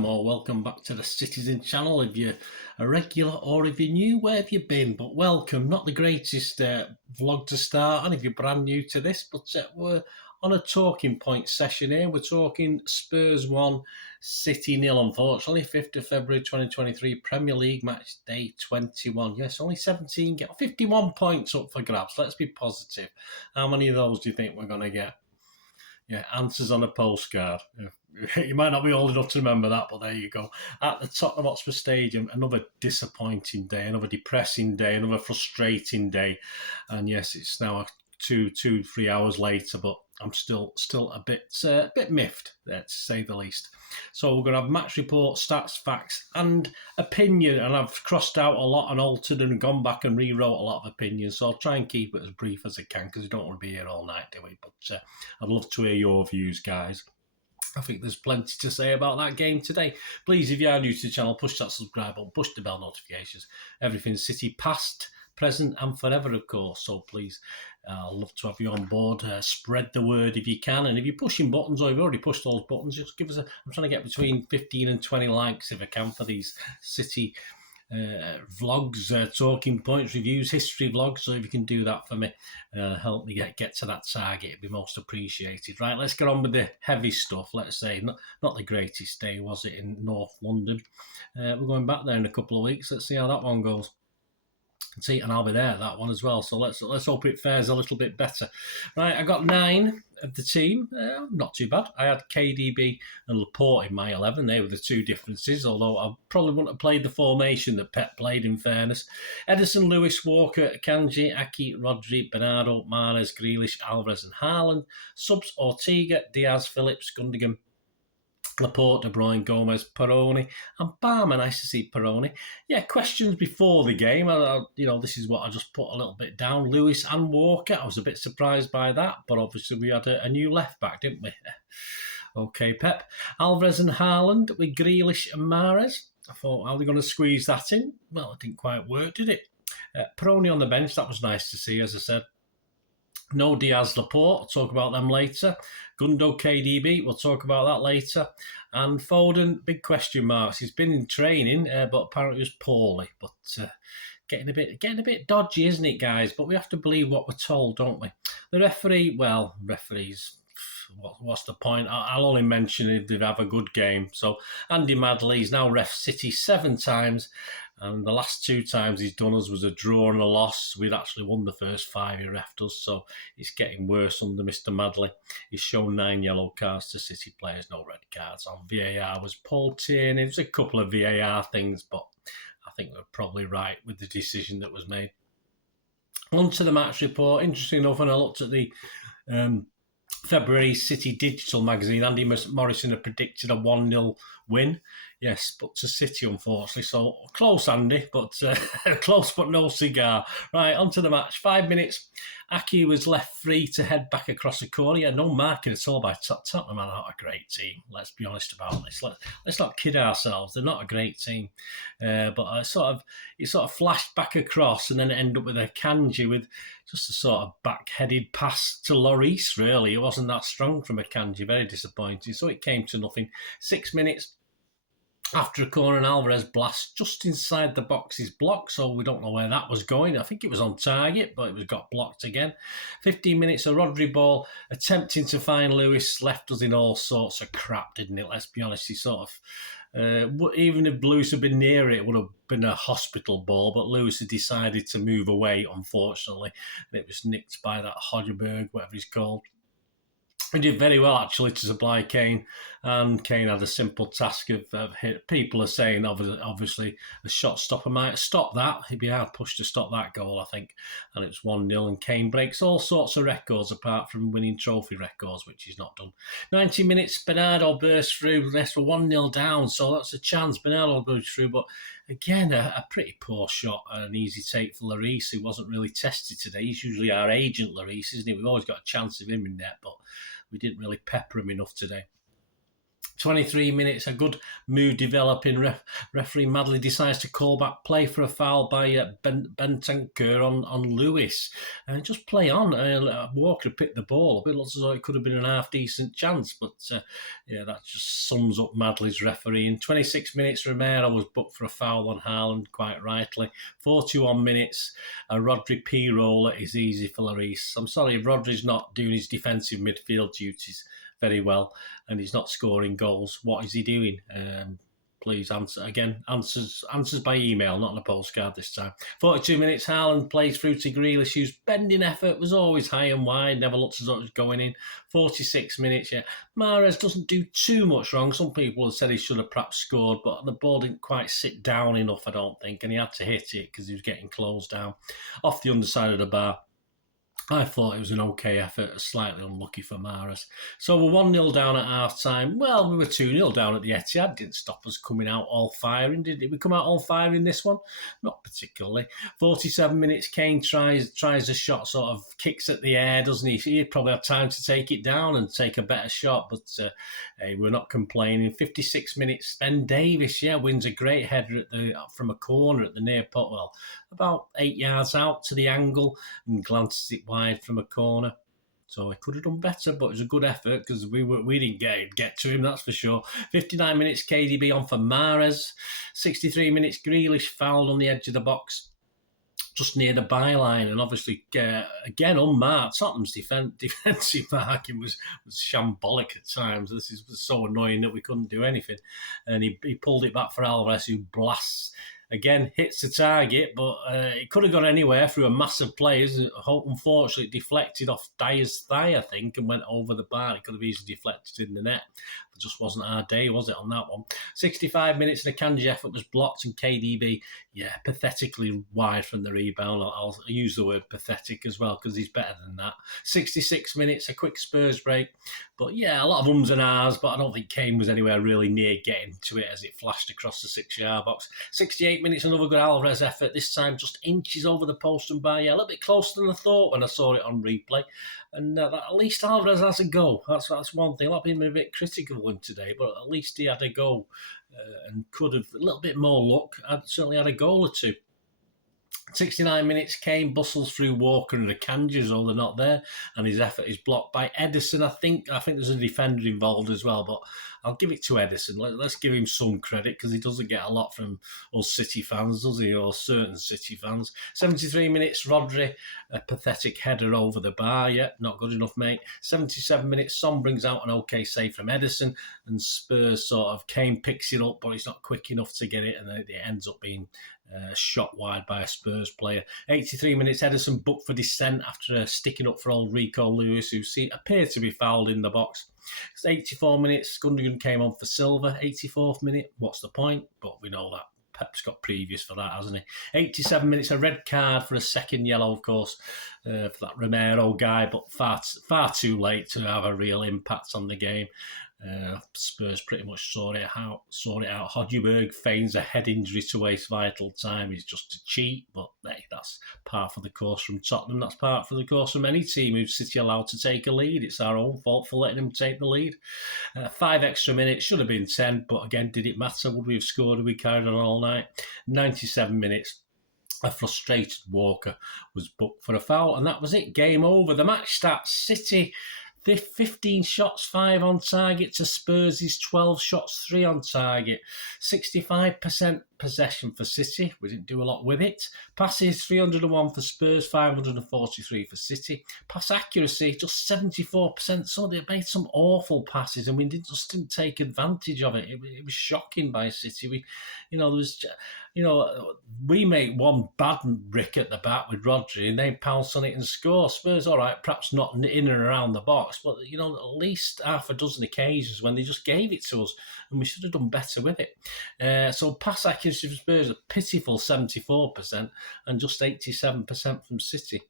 welcome back to the Citizen channel. If you're a regular or if you're new, where have you been? But welcome. Not the greatest vlog to start, and if you're brand new to this, but we're on a talking point session here. We're talking Spurs 1, City 0, unfortunately. 5th of February 2023, Premier League match day 21. Yes, only 17, 51 points up for grabs. Let's be positive. How many of those do you think we're going to get? Yeah, answers on a postcard. You might not be old enough to remember that, but there you go. At the Tottenham Hotspur Stadium, another disappointing day, another depressing day, another frustrating day. And yes, it's now 3 hours later, but I'm still a bit miffed, to say the least. So we're going to have match report, stats, facts, and opinion. And I've crossed out a lot and altered and gone back and rewrote a lot of opinions. So I'll try and keep it as brief as I can because we don't want to be here all night, do we? But I'd love to hear your views, guys. I think there's plenty to say about that game today. Please, if you are new to the channel, push that subscribe button, push the bell notifications. Everything City past, present and forever, of course. So please, I'd love to have you on board. Spread the word if you can. And if you're pushing buttons or you've already pushed those buttons, just give us I'm trying to get between 15 and 20 likes if I can for these City vlogs, talking points, reviews, history vlogs. So if you can do that for me, help me get to that target, it'd be most appreciated. Right, let's get on with the heavy stuff. Let's say not the greatest day, was it, in North London? We're going back there in a couple of weeks. Let's see how that one goes. See, and I'll be there at that one as well. So let's hope it fares a little bit better. Right, I got 9 of the team. Not too bad. I had KDB and Laporte in my 11. They were the two differences, although I probably wouldn't have played the formation that Pep played, in fairness. Edison, Lewis, Walker, Kanji, Aki, Rodri, Bernardo, Mahrez, Grealish, Alvarez and Haaland. Subs, Ortega, Diaz, Phillips, Gundogan, Laporte, De Bruyne, Gomez, Peroni, and Barmer. Nice to see Peroni. Yeah, questions before the game. This is what I just put a little bit down. Lewis and Walker. I was a bit surprised by that, but obviously we had a new left back, didn't we? Okay, Pep. Alvarez and Haaland with Grealish and Mahrez. I thought, how are they going to squeeze that in? Well, it didn't quite work, did it? Peroni on the bench. That was nice to see, as I said. No Diaz, Laporte, I'll talk about them later. Gundo, KDB, we'll talk about that later. And Foden, big question marks. He's been in training, but apparently he was poorly. But getting a bit dodgy, isn't it, guys? But we have to believe what we're told, don't we? The referee, well, referees, what's the point? I'll only mention if they have a good game. So Andy Madley's now ref City 7 times. And the last 2 times he's done us was a draw and a loss. We'd actually won the first 5 he refed us, so it's getting worse under Mr. Madley. He's shown 9 yellow cards to City players, no red cards. On VAR was Paul Tierney. There's a couple of VAR things, but I think we're probably right with the decision that was made. On to the match report. Interesting enough, when I looked at the February City Digital magazine, Andy Morrison had predicted a 1-0 win. Yes, but to City, unfortunately. So close, Andy, but close but no cigar. Right, on to the match. 5 minutes. Aki was left free to head back across the corner. Yeah, no marking at all by Tottenham. They're not a great team. Let's be honest about this. Let's not kid ourselves. They're not a great team. But it sort of flashed back across and then it ended up with a Kanji with just a sort of back-headed pass to Lloris, really. It wasn't that strong from a Kanji. Very disappointing. So it came to nothing. 6 minutes. After a corner, and Alvarez blast just inside the box's block, so we don't know where that was going. I think it was on target, but it got blocked again. 15 minutes, a Rodri ball attempting to find Lewis left us in all sorts of crap, didn't it? Let's be honest, he sort of, even if Lewis had been near it, it would have been a hospital ball, but Lewis had decided to move away, unfortunately. And it was nicked by that Hodgeberg, whatever he's called. He did very well, actually, to supply Kane, and Kane had a simple task of hit. People are saying, obviously, the shot stopper might stop that. He'd be hard pushed to stop that goal, I think. And it's 1-0, and Kane breaks all sorts of records, apart from winning trophy records, which he's not done. 90 minutes, Bernardo bursts through. Less for 1-0 down, so that's a chance. Bernardo goes through, but again, a pretty poor shot, an easy take for Lloris, who wasn't really tested today. He's usually our agent, Lloris, isn't he? We've always got a chance of him in net, but we didn't really pepper him enough today. 23 minutes, a good mood developing. Referee Madley decides to call back play for a foul by Bentancur on Lewis. Just play on. Walker picked the ball up. It looks as though it could have been an half-decent chance, but that just sums up Madley's refereeing. 26 minutes, Romero was booked for a foul on Haaland, quite rightly. 41 minutes, a Rodri P roller is easy for Lloris. I'm sorry, Rodri's not doing his defensive midfield duties very well, and he's not scoring goals. What is he doing? Please answer again. Answers by email, not on a postcard this time. 42 minutes, Haaland plays through to Grealish, whose bending effort was always high and wide, never looked as though it was going in. 46 minutes, Mahrez doesn't do too much wrong. Some people have said he should have perhaps scored, but the ball didn't quite sit down enough, I don't think, and he had to hit it because he was getting closed down. Off the underside of the bar, I thought it was an okay effort, slightly unlucky for Mahrez. So we're 1-0 down at half-time. Well, we were 2-0 down at the Etihad. Didn't stop us coming out all firing, did we come out all firing this one? Not particularly. 47 minutes, Kane tries a shot, sort of kicks at the air, doesn't he? He'd probably have time to take it down and take a better shot, but hey, we're not complaining. 56 minutes, Ben Davies, wins a great header from a corner at the near pot, well, about 8 yards out to the angle, and glances it wide from a corner. So he could have done better, but it was a good effort because we didn't get to him, that's for sure. 59 minutes, KDB on for Mahrez. 63 minutes, Grealish fouled on the edge of the box, just near the byline, and obviously, again, unmarked. Tottenham's defensive marking was shambolic at times. This was so annoying that we couldn't do anything. And he pulled it back for Alvarez, who blasts. Again, hits the target, but it could have gone anywhere through a massive play. Unfortunately, it deflected off Dyer's thigh, I think, and went over the bar. It could have easily deflected in the net. It just wasn't our day, was it, on that one? 65 minutes and a Kanji effort was blocked, and KDB, pathetically wide from the rebound. I'll use the word pathetic as well, because he's better than that. 66 minutes, a quick Spurs break. But a lot of ums and ahs, but I don't think Kane was anywhere really near getting to it as it flashed across the 6-yard box. 68 minutes, another good Alvarez effort, this time just inches over the post and bar. A little bit closer than I thought when I saw it on replay. And at least Alvarez has a go. That's one thing. A lot of people are a bit critical of him today, but at least he had a go and could have a little bit more luck. I'd certainly had a goal or two. 69 minutes, Kane bustles through Walker and Akanji as though they're not there, and his effort is blocked by Edison. I think there's a defender involved as well, but I'll give it to Edison. Let's give him some credit because he doesn't get a lot from us City fans, does he, or certain City fans. 73 minutes, Rodri, a pathetic header over the bar. Not good enough, mate. 77 minutes, Son brings out an okay save from Edison, and Spurs Kane picks it up, but he's not quick enough to get it, and it ends up being shot wide by a Spurs player. 83 minutes, Edison booked for dissent after sticking up for old Rico Lewis, who appeared to be fouled in the box. 84 minutes, Gundogan came on for Silva. 84th minute, what's the point? But we know that Pep's got previous for that, hasn't he? 87 minutes, a red card for a second yellow, of course, for that Romero guy, but far too late to have a real impact on the game. Spurs pretty much saw it out. Hodgeberg feigns a head injury to waste vital time. He's just a cheat, but hey, that's par for the course from Tottenham. That's par for the course from any team who's City allowed to take a lead. It's our own fault for letting them take the lead. 5 extra minutes, should have been 10, but again, did it matter? Would we have scored if we carried on all night? 97 minutes. A frustrated Walker was booked for a foul, and that was it. Game over. The match stats: City 15 shots, 5 on target to Spurs' 12 shots, 3 on target. 65% possession for City. We didn't do a lot with it. Passes, 301 for Spurs, 543 for City. Pass accuracy, just 74%. They made some awful passes, and we just didn't take advantage of it. It was shocking by City. We make one bad rick at the back with Rodri, and they pounce on it and score. Spurs, all right, perhaps not in and around the box, but at least half a dozen occasions when they just gave it to us, and we should have done better with it. So pass accuracy for Spurs, a pitiful 74%, and just 87% from City.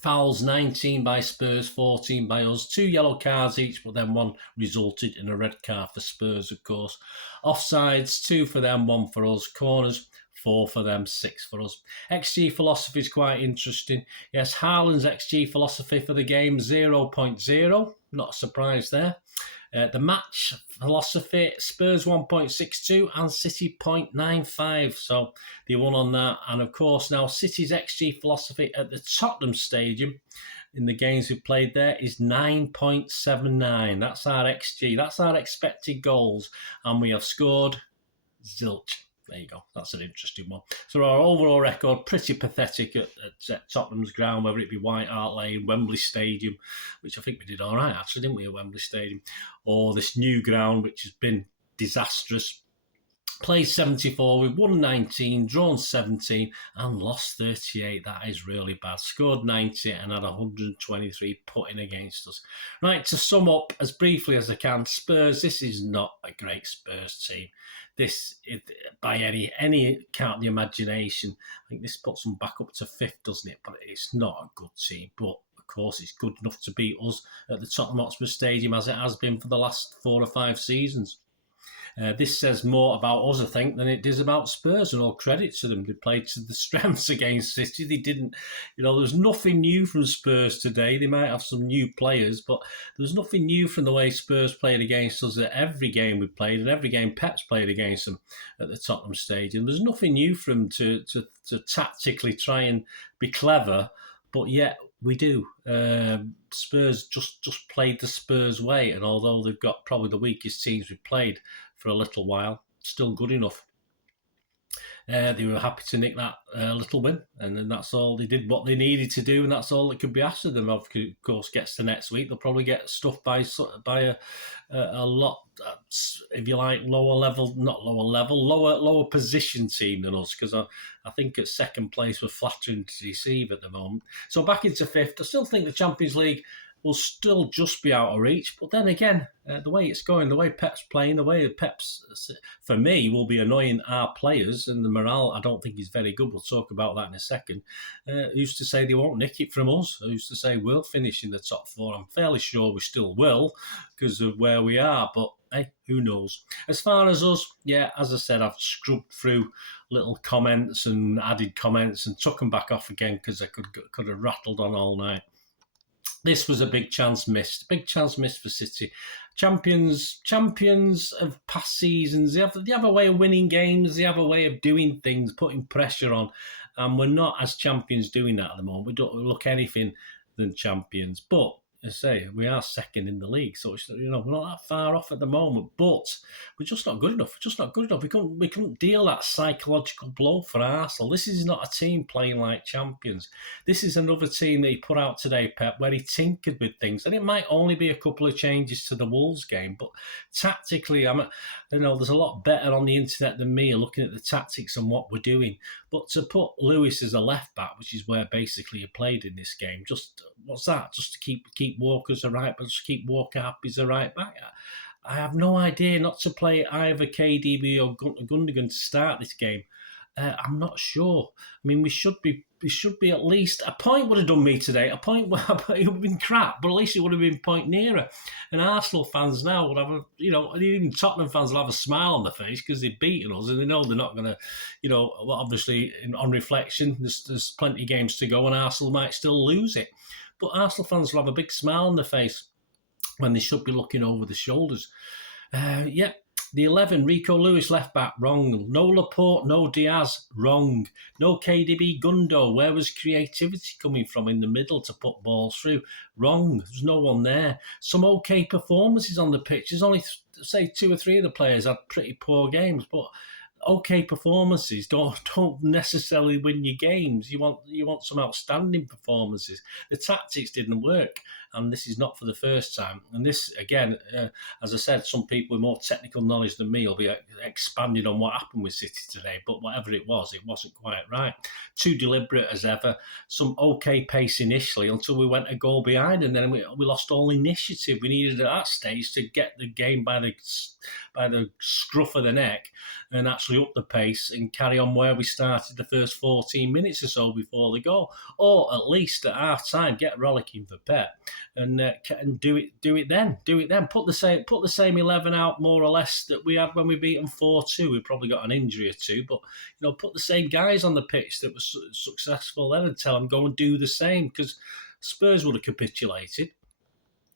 Fouls, 19 by Spurs, 14 by us. 2 yellow cards each, but then one resulted in a red card for Spurs, of course. Offsides, 2 for them, 1 for us. Corners, 4 for them, 6 for us. XG philosophy is quite interesting. Yes, Haaland's XG philosophy for the game, 0.0. Not a surprise there. The match philosophy, Spurs 1.62 and City 0.95. So they won on that. And of course, now City's XG philosophy at the Tottenham Stadium in the games we played there is 9.79. That's our XG. That's our expected goals. And we have scored zilch. There you go. That's an interesting one. So our overall record, pretty pathetic at Tottenham's ground, whether it be White Hart Lane, Wembley Stadium, which I think we did all right, actually, didn't we, at Wembley Stadium, or this new ground, which has been disastrous. Played 74, we've won 19, drawn 17, and lost 38. That is really bad. Scored 90 and had 123 put in against us. Right, to sum up as briefly as I can, Spurs, this is not a great Spurs team. This, by any count of the imagination, I think this puts them back up to fifth, doesn't it? But it's not a good team. But of course, it's good enough to beat us at the Tottenham Hotspur Stadium as it has been for the last 4 or 5 seasons. This says more about us, I think, than it does about Spurs, and all credit to them. They played to the strengths against City. They didn't, there's nothing new from Spurs today. They might have some new players, but there's nothing new from the way Spurs played against us at every game we played, and every game Pep's played against them at the Tottenham Stadium. There's nothing new for them to tactically try and be clever, but yet we do. Spurs just played the Spurs way, and although they've got probably the weakest teams we've played for a little while, still good enough. They were happy to nick that little win, and then that's all. They did what they needed to do, and that's all that could be asked of them. Of course, gets to next week, they'll probably get stuffed by a lot, if you like, lower position team than us, because I think at second place we're flattering to deceive at the moment. So back into fifth. I still think the Champions League will still just be out of reach. But then again, the way it's going, the way Pep's playing, the way Pep's, for me, will be annoying our players, and the morale, I don't think is very good. We'll talk about that in a second. Who's to say they won't nick it from us? Who's to say we'll finish in the top 4? I'm fairly sure we still will because of where we are, but hey, who knows? As far as us, yeah, as I said, I've scrubbed through little comments and added comments and took them back off again because I could have rattled on all night. This was a big chance missed. Big chance missed for City. Champions of past seasons. They have a way of winning games. They have a way of doing things, putting pressure on. And we're not, as champions, doing that at the moment. We don't look anything than champions. But, as I say, we are second in the league. So, we're not that far off at the moment. But we're just not good enough. We couldn't deal that psychological blow for Arsenal. This is not a team playing like champions. This is another team that he put out today, Pep, where he tinkered with things. And it might only be a couple of changes to the Wolves game. But tactically, there's a lot better on the internet than me looking at the tactics and what we're doing. But to put Lewis as a left back, which is where basically he played in this game, what's that? Just to keep Walker as a right back, just keep Walker happy as a right back. I have no idea not to play either KDB or Gundogan to start this game. I'm not sure. I mean, we should be at least a point would have done me today. A point it would have been crap, but at least it would have been a point nearer. And Arsenal fans now would have even Tottenham fans will have a smile on their face because they've beaten us and they know they're not going to, obviously on reflection, there's plenty of games to go and Arsenal might still lose it. But Arsenal fans will have a big smile on their face when they should be looking over the shoulders. The 11, Rico Lewis, left back, wrong. No Laporte, no Diaz, wrong. No KDB, Gundo. Where was creativity coming from in the middle to put balls through? Wrong. There's no one there. Some okay performances on the pitch. There's only, say, 2 or 3 of the players had pretty poor games, but okay performances don't necessarily win you games. You want some outstanding performances. The tactics didn't work, and this is not for the first time. And this, again, as I said, some people with more technical knowledge than me will be expanding on what happened with City today, but whatever it wasn't quite right. Too deliberate as ever. Some okay pace initially until we went a goal behind, and then we lost all initiative. We needed at that stage to get the game by the scruff of the neck and actually up the pace and carry on where we started the first 14 minutes or so before the goal, or at least at half time get rollicking for Pep and do it then. Put the same 11 out more or less that we had when we beat them 4-2. We probably got an injury or two, but put the same guys on the pitch that was successful then and tell them go and do the same, because Spurs would have capitulated.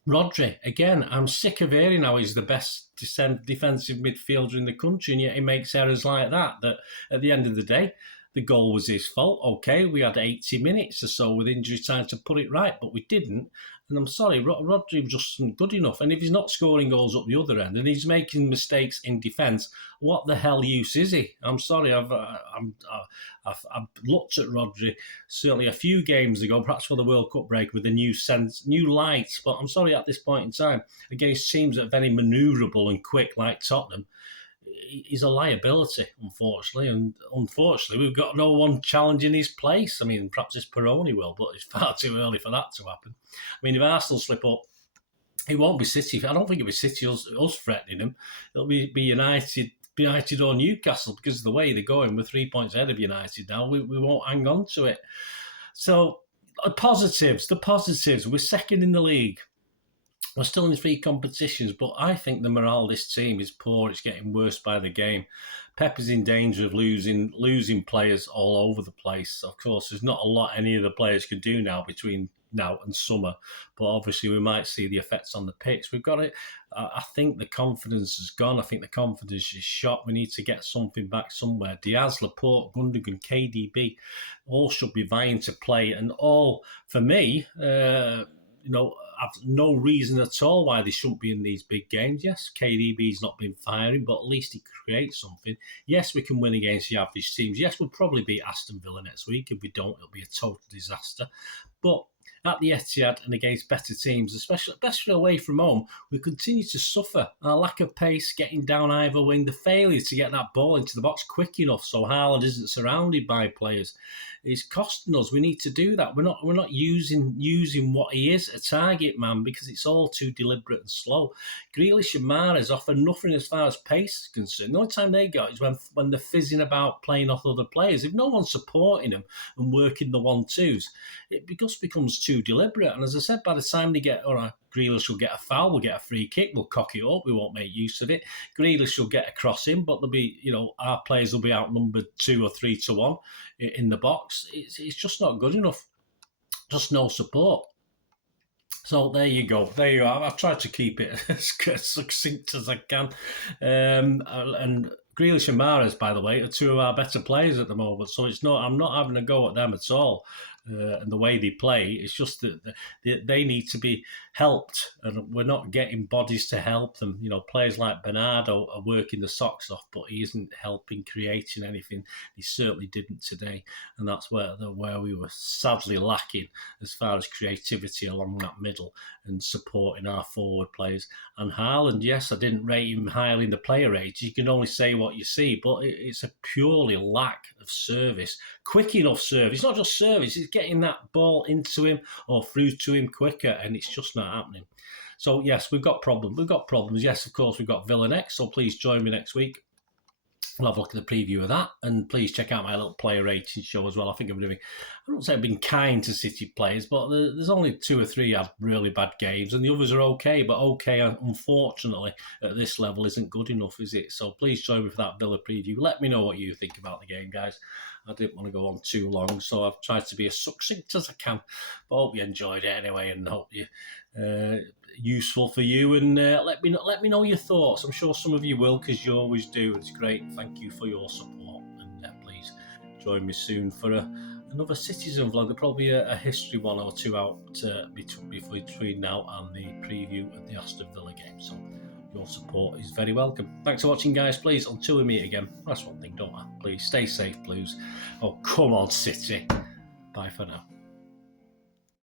Rodri, again, I'm sick of hearing how he's the best defensive midfielder in the country, and yet he makes errors like that at the end of the day, the goal was his fault. Okay, we had 80 minutes or so with injury time to put it right, but we didn't. And I'm sorry, Rodri just isn't good enough. And if he's not scoring goals up the other end and he's making mistakes in defence, what the hell use is he? I'm sorry, I've looked at Rodri certainly a few games ago, perhaps for the World Cup break, with a new light. But I'm sorry, at this point in time, against teams that are very manoeuvrable and quick like Tottenham, he's a liability, unfortunately. And unfortunately, we've got no one challenging his place. I mean, perhaps it's Peroni will, but it's far too early for that to happen. I mean, if Arsenal slip up, it won't be City. I don't think it'll be City us threatening them. It'll be United or Newcastle, because of the way they're going. We're 3 points ahead of United now. We won't hang on to it. So the positives. We're second in the league. We're still in 3 competitions, but I think the morale of this team is poor. It's getting worse by the game. Pep is in danger of losing players all over the place. Of course, there's not a lot any of the players can do now between now and summer, but obviously we might see the effects on the pitch. We've got it. I think the confidence is gone. I think the confidence is shot. We need to get something back somewhere. Diaz, Laporte, Gundogan, KDB, all should be vying to play, and all for me. I've no reason at all why they shouldn't be in these big games. Yes, KDB's not been firing, but at least he creates something. Yes, we can win against the average teams. Yes, we'll probably beat Aston Villa next week. If we don't, it'll be a total disaster. But at the Etihad and against better teams, especially away from home, we continue to suffer. Our lack of pace, getting down either wing, the failure to get that ball into the box quick enough so Haaland isn't surrounded by players, is costing us. We need to do that. We're not using what he is, a target man, because it's all too deliberate and slow. Grealish and Mahrez offer nothing as far as pace is concerned. The only time they got is when they're fizzing about playing off other players. If no one's supporting them and working the 1-2s, it just becomes too deliberate. And as I said, by the time they get, all right, Grealish will get a foul, we'll get a free kick, we'll cock it up, we won't make use of it. Grealish will get a cross in, but there'll be, our players will be outnumbered 2 or 3 to 1 in the box. It's just not good enough. Just no support. So there you go. There you are. I've tried to keep it as succinct as I can. And Grealish and Mahrez, by the way, are 2 of our better players at the moment. So I'm not having a go at them at all. And the way they play, it's just that they need to be helped, and we're not getting bodies to help them. Players like Bernardo are working the socks off, but he isn't helping, creating anything. He certainly didn't today, and that's where we were sadly lacking as far as creativity along that middle and supporting our forward players. And Haaland, yes, I didn't rate him highly in the player rating. You can only say what you see, but it's a purely lack of service, quick enough service. It's not just service, it's getting that ball into him or through to him quicker, and it's just not happening. So yes, we've got problems. Yes, of course, we've got Villa next, so please join me next week. We'll have a look at the preview of that, and please check out my little player rating show as well. I think I don't say I've been kind to City players, but there's only 2 or 3 had really bad games, and the others are okay, but okay, unfortunately, at this level isn't good enough, is it? So please join me for that Villa preview. Let me know what you think about the game, guys. I didn't want to go on too long, so I've tried to be as succinct as I can. But I hope you enjoyed it anyway, and hope you useful for you. And let me know your thoughts. I'm sure some of you will, because you always do. It's great. Thank you for your support, and please join me soon for another Citizen vlog. There'll probably a history 1 or 2 out between now and the preview of the Aston Villa game. So your support is very welcome. Thanks for watching, guys. Please, until we meet again, that's one thing, don't I? Please stay safe, Blues. Oh, come on, City. Bye for now.